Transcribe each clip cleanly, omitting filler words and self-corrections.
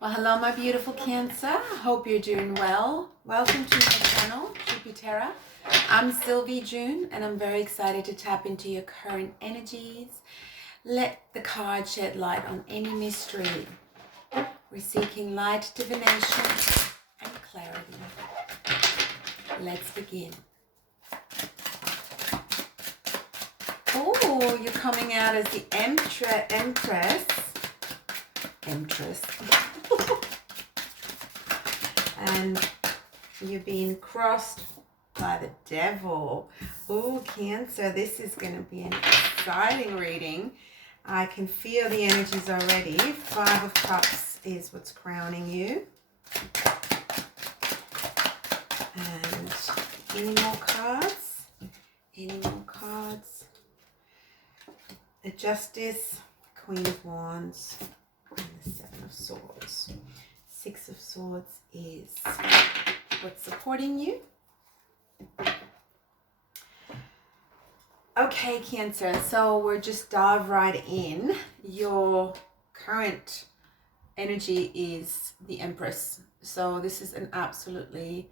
Well, hello, my beautiful Cancer. Hope you're doing well. Welcome to my channel, Jupitera. I'm Sylvie June, and I'm very excited to tap into your current energies. Let the card shed light on any mystery. We're seeking light, divination, and clarity. Let's begin. Oh, you're coming out as the Empress. And you're being crossed by the Devil. Oh, Cancer, this is going to be an exciting reading. I can feel the energies already. 5 of Cups is what's crowning you. And any more cards? Any more cards? The Justice, Queen of Wands, and the 7 of Swords. 6 of Swords is what's supporting you. Okay, Cancer, so we're just dive right in. Your current energy is the Empress. So this is an absolutely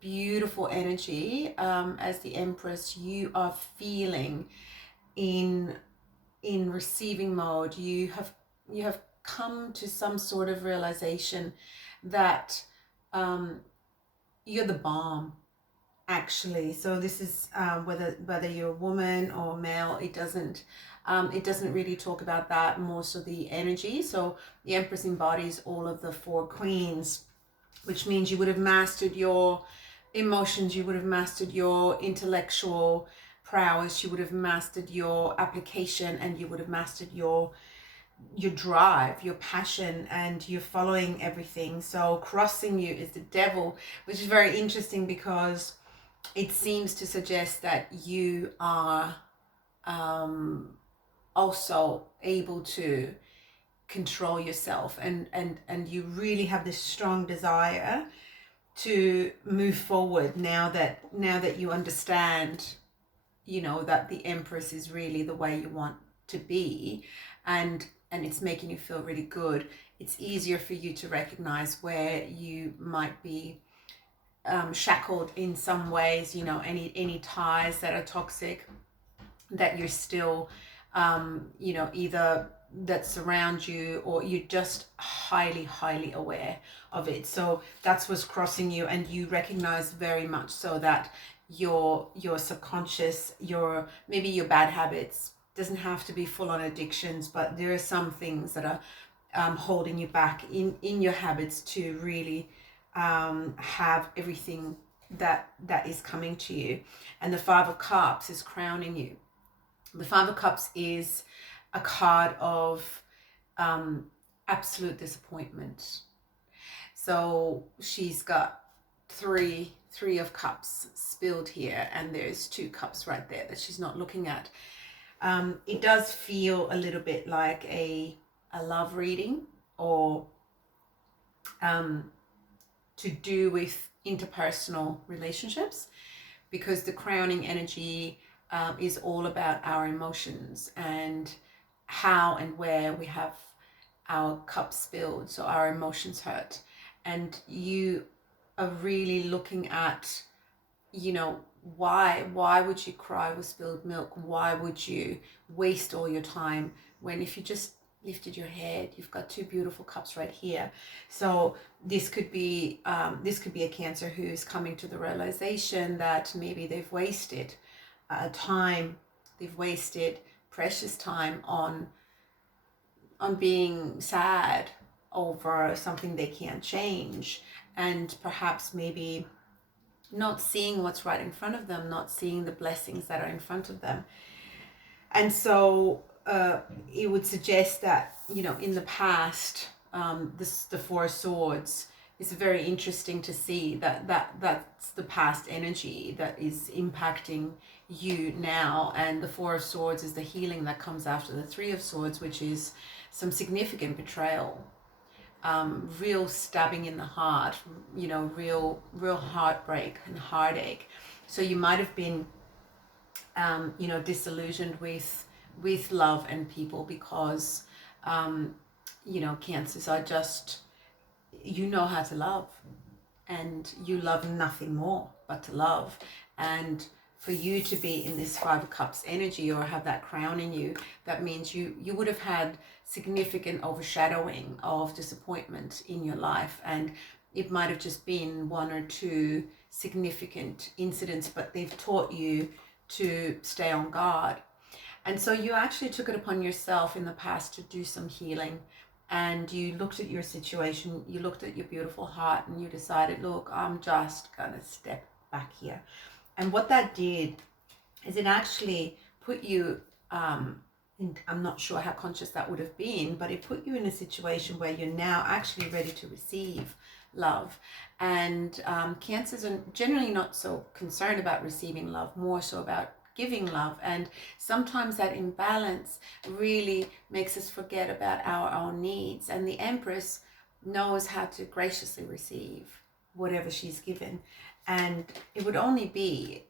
beautiful energy. As the Empress, you are feeling in receiving mode. You have come to some sort of realization that you're the bomb, actually. So this is whether you're a woman or male, it doesn't really talk about that. More so the energy. So the Empress embodies all of the 4 queens, which means you would have mastered your emotions, you would have mastered your intellectual prowess, you would have mastered your application, and you would have mastered your drive, your passion, and you're following everything. So crossing you is the Devil, which is very interesting because it seems to suggest that you are also able to control yourself, and you really have this strong desire to move forward now that you understand, that the Empress is really the way you want to be, and it's making you feel really good. It's easier for you to recognize where you might be shackled in some ways, any ties that are toxic, that you're still either that surround you, or you're just highly aware of it. So that's what's crossing you, and you recognize very much so that your subconscious, maybe your bad habits, doesn't have to be full-on addictions, but there are some things that are holding you back in your habits to really have everything that is coming to you. And the 5 of Cups is crowning you. The 5 of Cups is a card of absolute disappointment. So she's got three of Cups spilled here, and there's 2 cups right there that she's not looking at. It does feel a little bit like a love reading, or to do with interpersonal relationships, because the crowning energy is all about our emotions and how and where we have our cups spilled, so our emotions hurt. And you are really looking at, why would you cry with spilled milk? Why would you waste all your time when, if you just lifted your head, you've got 2 beautiful cups right here. So this could be a Cancer who's coming to the realization that maybe they've wasted time, they've wasted precious time on being sad over something they can't change, and perhaps maybe not seeing what's right in front of them, not seeing the blessings that are in front of them. And so it would suggest that, in the past, the 4 Swords is very interesting to see that's the past energy that is impacting you now. And the 4 of Swords is the healing that comes after the 3 of Swords, which is some significant betrayal, real stabbing in the heart, real heartbreak and heartache. So you might have been disillusioned with love and people because Cancers are just you know how to love, and you love nothing more but to love. And for you to be in this Five of Cups energy or have that crown in you, that means you would have had significant overshadowing of disappointment in your life, and it might have just been one or two significant incidents, but they've taught you to stay on guard. And so you actually took it upon yourself in the past to do some healing, and you looked at your situation, you looked at your beautiful heart, and you decided, look, I'm just gonna step back here. And what that did is it actually put you, and I'm not sure how conscious that would have been, but it put you in a situation where you're now actually ready to receive love. And Cancers are generally not so concerned about receiving love, more so about giving love. And sometimes that imbalance really makes us forget about our own needs. And the Empress knows how to graciously receive whatever she's given. And it would only be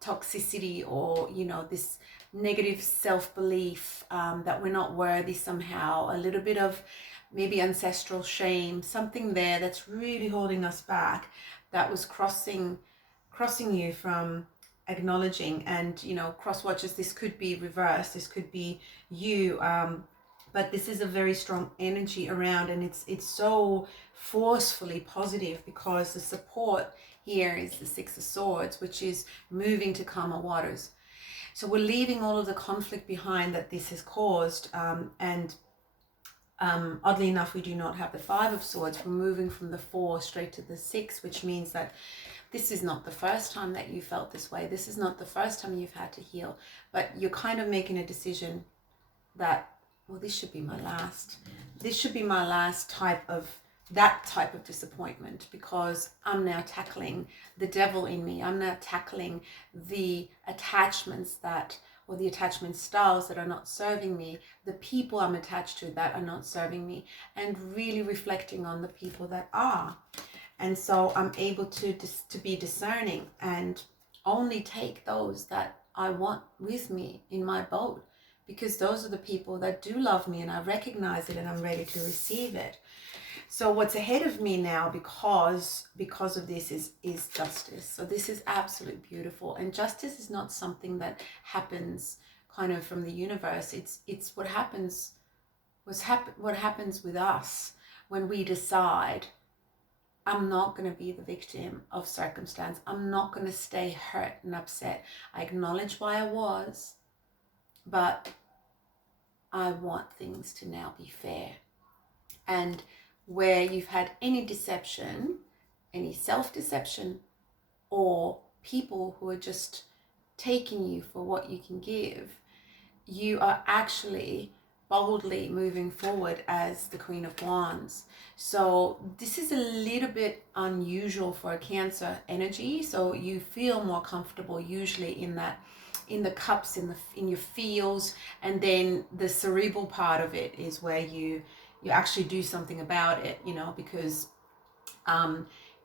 toxicity or, you know, this negative self-belief that we're not worthy somehow, a little bit of maybe ancestral shame, something there that's really holding us back, that was crossing you from acknowledging. And, you know, cross watchers, this could be reversed, this could be you, but this is a very strong energy around, and it's so forcefully positive because the support here is the Six of Swords, which is moving to calmer waters. So we're leaving all of the conflict behind that this has caused, and oddly enough, we do not have the Five of Swords. We're moving from the 4 straight to the 6, which means that this is not the first time that you felt this way. This is not the first time you've had to heal, but you're kind of making a decision that, well, this should be my last. This should be my last that type of disappointment, because I'm now tackling the devil in me. I'm now tackling the attachments or the attachment styles that are not serving me, the people I'm attached to that are not serving me, and really reflecting on the people that are. And so I'm able to be discerning and only take those that I want with me in my boat, because those are the people that do love me, and I recognize it and I'm ready to receive it. So what's ahead of me now, because of this, is justice. So this is absolutely beautiful. And justice is not something that happens kind of from the universe. It's what happens with us when we decide, I'm not going to be the victim of circumstance. I'm not going to stay hurt and upset. I acknowledge why I was, but I want things to now be fair. And where you've had any deception, any self-deception, or people who are just taking you for what you can give, you are actually boldly moving forward as the Queen of Wands. So this is a little bit unusual for a Cancer energy. So you feel more comfortable usually in the cups, in your feels, and then the cerebral part of it is where you actually do something about it, you know, because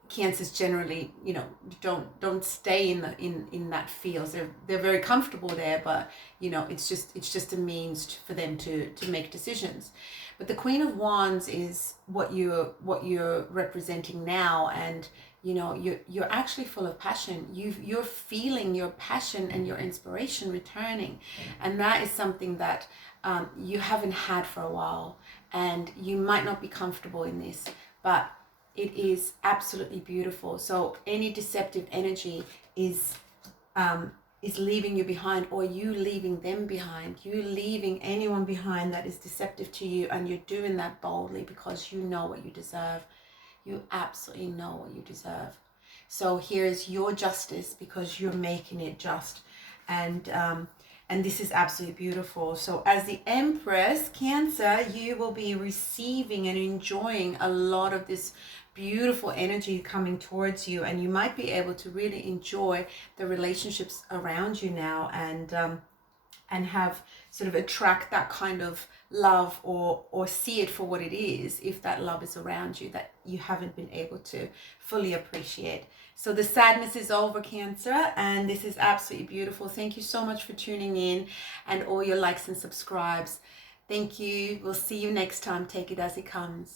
Cancers generally, you know, don't stay in that feels. They're very comfortable there, but you know, it's just a means for them to make decisions. But the Queen of Wands is what you're representing now, and you know, you're actually full of passion. You're feeling your passion and your inspiration returning, and that is something that you haven't had for a while, and you might not be comfortable in this, but it is absolutely beautiful. So any deceptive energy is leaving you behind, or you leaving them behind. You leaving anyone behind that is deceptive to you, and you're doing that boldly because you know what you deserve. You absolutely know what you deserve. So here's your justice because you're making it just. And this is absolutely beautiful. So as the Empress, Cancer, you will be receiving and enjoying a lot of this beautiful energy coming towards you, and you might be able to really enjoy the relationships around you now, and have sort of attract that kind of love, or see it for what it is, if that love is around you that you haven't been able to fully appreciate. So the sadness is over, Cancer, and this is absolutely beautiful. Thank you so much for tuning in, and all your likes and subscribes. Thank you. We'll see you next time. Take it as it comes.